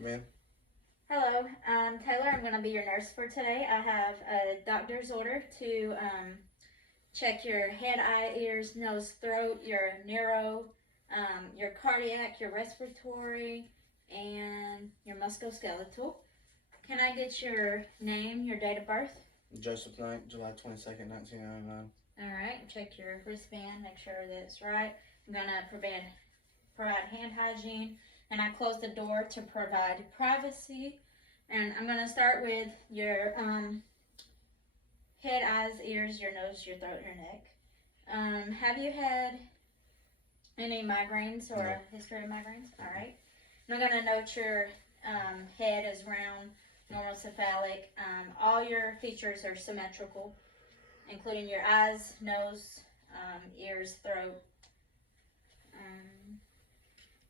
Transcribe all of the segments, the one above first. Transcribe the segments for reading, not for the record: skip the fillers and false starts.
Come in. Hello, I'm Taylor. I'm going to be your nurse for today. I have a doctor's order to check your head, eye, ears, nose, throat, your neuro, your cardiac, your respiratory, and your musculoskeletal. Can I get your name, your date of birth? Joseph Knight, July 22nd, 1999. All right, check your wristband, make sure that it's right. I'm going to provide hand hygiene, and I close the door to provide privacy. And I'm going to start with your head, eyes, ears, your nose, your throat, your neck. Have you had any migraines or a history of migraines? All right. And I'm going to note your head is round, normal cephalic. All your features are symmetrical, including your eyes, nose, ears, throat.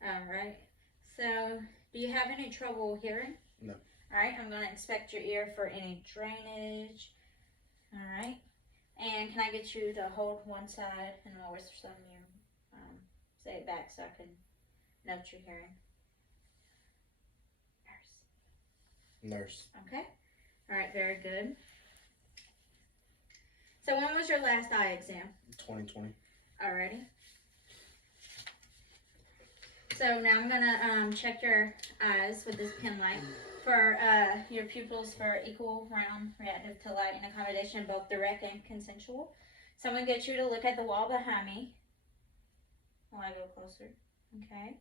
All right. So, do you have any trouble hearing? No. All right. I'm going to inspect your ear for any drainage. All right. And can I get you to hold one side and I'll whisper some of your, say it back so I can note your hearing. Nurse. Okay. All right. Very good. So when was your last eye exam? 2020. Alrighty. So now I'm gonna check your eyes with this pen light for your pupils for equal, round, reactive to light, and accommodation, both direct and consensual. So I'm gonna get you to look at the wall behind me while I go closer. Okay.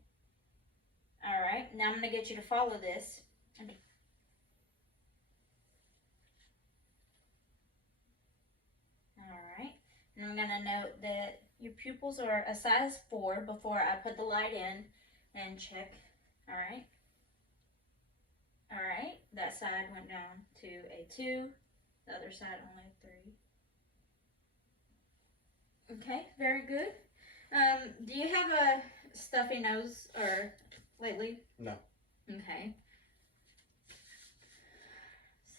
All right. Now I'm gonna get you to follow this. All right. And I'm gonna note that your pupils are a size 4 before I put the light in and check. All right. All right. That side went down to a 2. The other side only a 3. Okay. Very good. Do you have a stuffy nose or lately? No. Okay.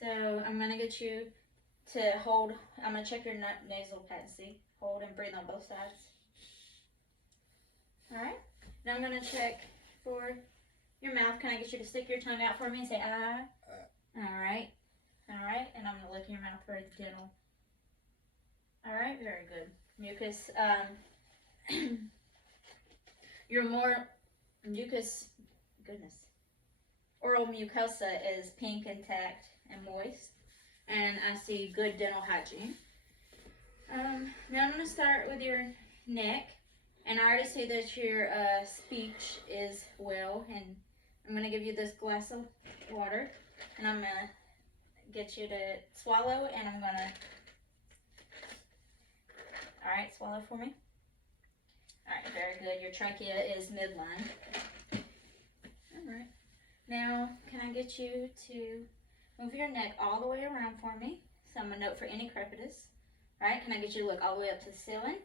So I'm gonna get you to hold. I'm gonna check your nasal passage. Hold and breathe on both sides. All right. Now I'm gonna check for your mouth. Can I get you to stick your tongue out for me and say ah? All right. All right. And I'm gonna lick your mouth very gentle. All right. Very good. Mucus. Your more mucus. Goodness. Oral mucosa is pink, intact, and moist. And I see good dental hygiene. Now I'm going to start with your neck, and I already see that your speech is well, and I'm going to give you this glass of water, and I'm going to get you to swallow, and I'm going to, all right, swallow for me. All right, very good. Your trachea is midline. All right. Now, can I get you to move your neck all the way around for me? So I'm going to note for any crepitus. All right, can I get you to look all the way up to the ceiling?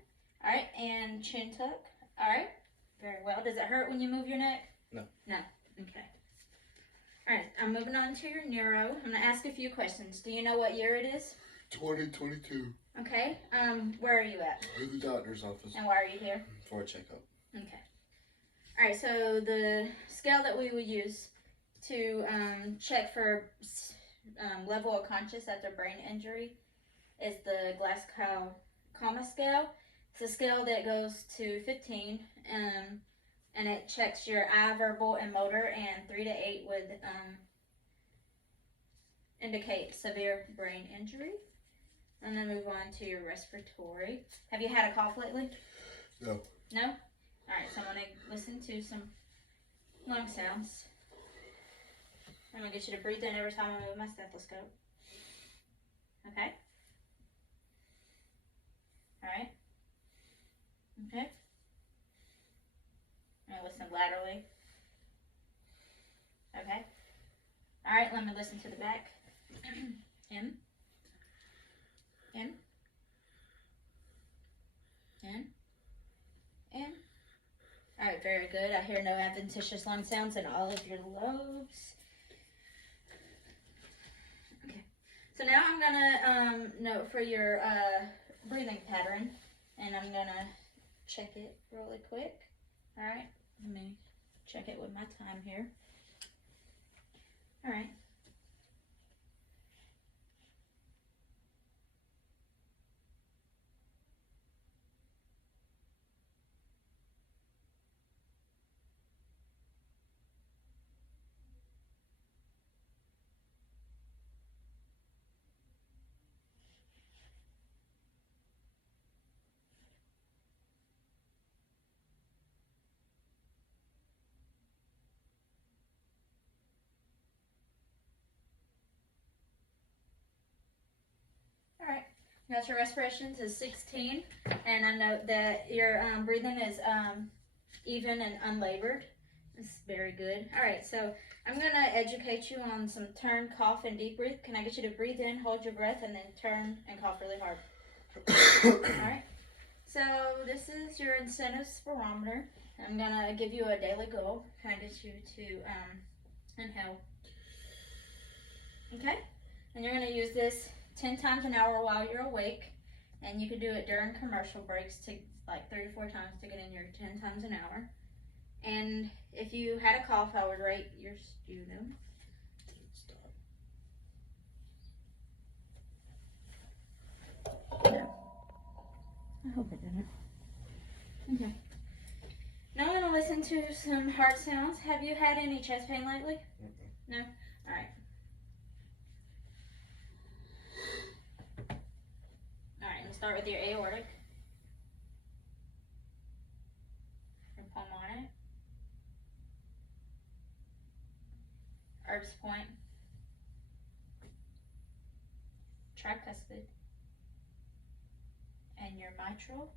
All right, and chin tuck. All right, very well. Does it hurt when you move your neck? No. No, okay. All right, I'm moving on to your neuro. I'm going to ask a few questions. Do you know what year it is? 2022. Okay, where are you at? At the doctor's office. And why are you here? For a checkup. Okay. All right, so the scale that we would use to check for level of conscious after brain injury is the Glasgow Coma scale. It's a scale that goes to 15, and it checks your eye, verbal, and motor, and 3 to 8 would indicate severe brain injury. And then move on to your respiratory. Have you had a cough lately? No. No? All right, so I'm going to listen to some lung sounds. I'm going to get you to breathe in every time I move my stethoscope. Okay? All right? Okay? I'm going to listen laterally. Okay? All right, let me listen to the back. In. In. In. In. All right, very good. I hear no adventitious lung sounds in all of your lobes. Okay. So now I'm going to note for your breathing pattern, and I'm going to check it really quick. All right, let me check it with my time here. All right. All right. Got your respirations is 16, and I note that your breathing is even and unlabored. It's very good. All right, so I'm gonna educate you on some turn, cough, and deep breathe. Can I get you to breathe in, hold your breath, and then turn and cough really hard? All right. So this is your incentive spirometer. I'm gonna give you a daily goal. Can I get you to inhale? Okay. And you're gonna use this 10 times an hour while you're awake, and you can do it during commercial breaks to like 3 or 4 times to get in your 10 times an hour. And if you had a cough, I would rate your sputum. Stop. No. I hope it didn't. Okay. Now I'm gonna listen to some heart sounds. Have you had any chest pain lately? No? Alright. Alright, I'm gonna start with your aortic. Your pulmonic. Erb's point. Tricuspid. And your mitral,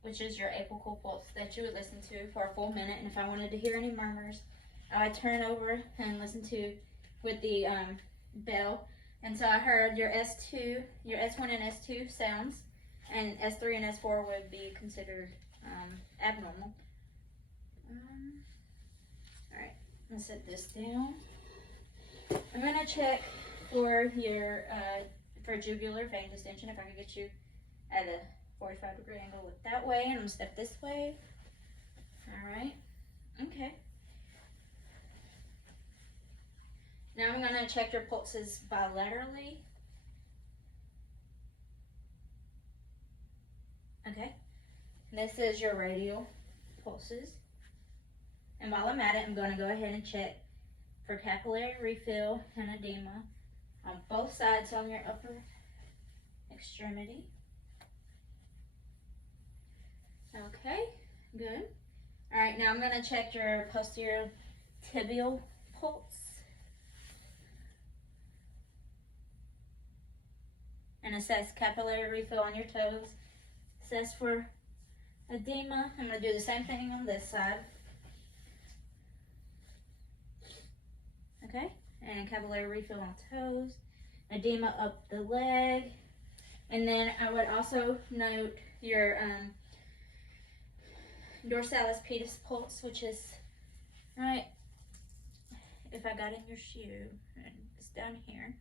which is your apical pulse that you would listen to for a full minute. And if I wanted to hear any murmurs, I would turn over and listen to with the bell. And so I heard your S2, your S1 and S2 sounds, and S3 and S4 would be considered abnormal. All right, I'm gonna set this down. I'm gonna check for your for jugular vein distension. If I could get you at a 45-degree angle, look that way, and I'm gonna step this way. All right. Okay. Now I'm gonna check your pulses bilaterally. Okay. This is your radial pulses. And while I'm at it, I'm gonna go ahead and check for capillary refill and edema on both sides on your upper extremity. Okay, good. All right, now I'm gonna check your posterior tibial pulse. And assess capillary refill on your toes. Assess for edema. I'm gonna do the same thing on this side. Okay, and capillary refill on toes. Edema up the leg. And then I would also note your dorsalis pedis pulse, which is right, if I got in your shoe, and it's down here.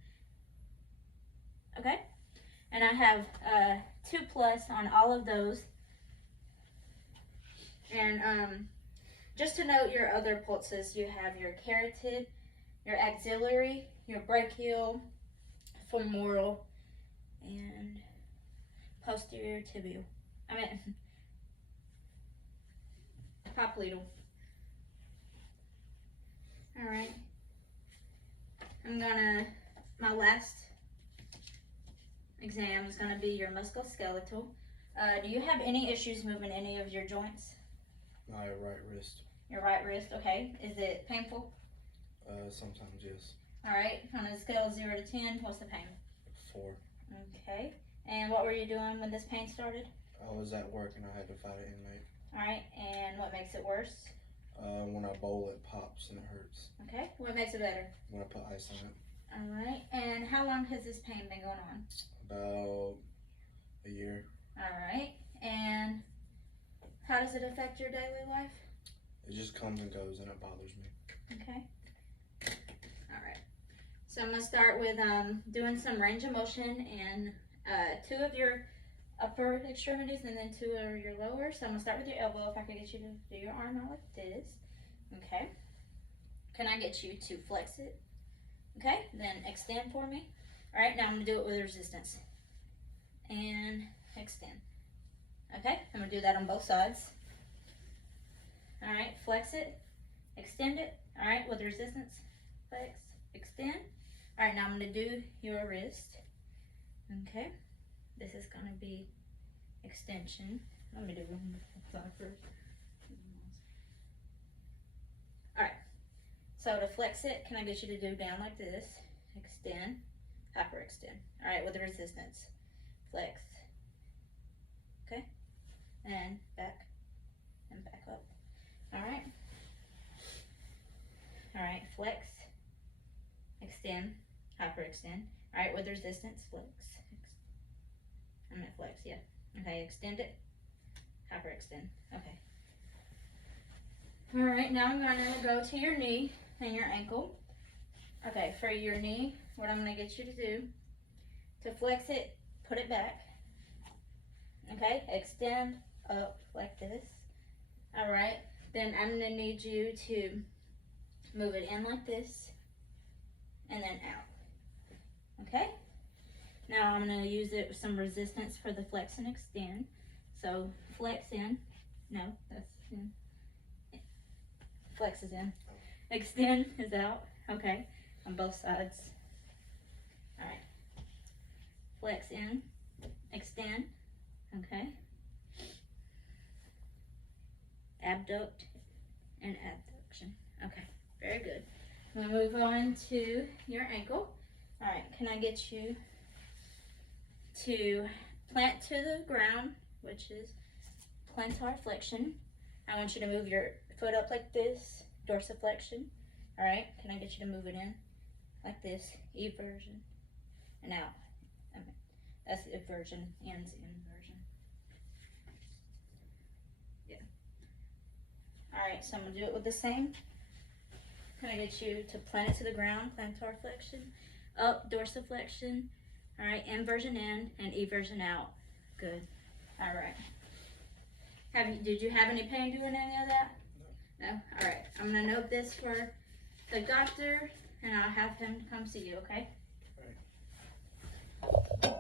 Okay, and I have 2+ on all of those. And just to note your other pulses, you have your carotid, your axillary, your brachial, femoral, and posterior tibial. Popliteal. All right. My last exam is gonna be your musculoskeletal. Do you have any issues moving any of your joints? My right wrist. Your right wrist, okay. Is it painful? Sometimes, yes. All right. On a scale of 0 to 10, what's the pain? 4. Okay. And what were you doing when this pain started? I was at work and I had to fight an inmate. All right. And what makes it worse? When I bowl, it pops and it hurts. Okay. What makes it better? When I put ice on it. All right. And how long has this pain been going on? About a year. All right. And how does it affect your daily life? It just comes and goes and it bothers me. Okay. All right. So I'm going to start with doing some range of motion and 2 of your upper extremities and then 2 of your lower. So I'm going to start with your elbow. If I could get you to do your arm out like this. Okay. can I get you to flex it? Okay, then extend for me. All right, now I'm gonna do it with resistance. And extend. Okay, I'm gonna do that on both sides. All right, flex it, extend it. All right, with resistance, flex, extend. All right, now I'm gonna do your wrist. Okay, this is gonna be extension. Let me do one side first. All right, so to flex it, can I get you to do down like this? Extend, hyperextend. All right, with the resistance, flex. Okay, and back up. All right. All right, flex, extend, hyperextend. All right, with resistance, flex. I'm gonna flex, yeah. Okay, extend it, hyperextend. Okay. All right, now I'm gonna go to your knee and your ankle. Okay, for your knee, what I'm gonna get you to do, to flex it, put it back. Okay, extend up like this. All right, then I'm gonna need you to move it in like this and then out. Okay, now I'm gonna use it with some resistance for the flex and extend. So flex in, no, that's in. Flex is in, extend is out. Okay, on both sides. All right, flex in, extend. Okay, abduct and abduction. Okay, very good. We'll move on to your ankle. All right, can I get you to plant to the ground, which is plantar flexion. I want you to move your foot up like this, dorsiflexion. All right, can I get you to move it in like this, eversion, and out. Okay. That's eversion, ends inversion. Yeah. All right, so I'm gonna do it with the same. Can I get you to plant it to the ground, plantar flexion, up, dorsiflexion. All right, inversion in and eversion out. Good. All right. Did you have any pain doing any of that? No. All right. I'm gonna note this for the doctor, and I'll have him come see you. Okay. All right.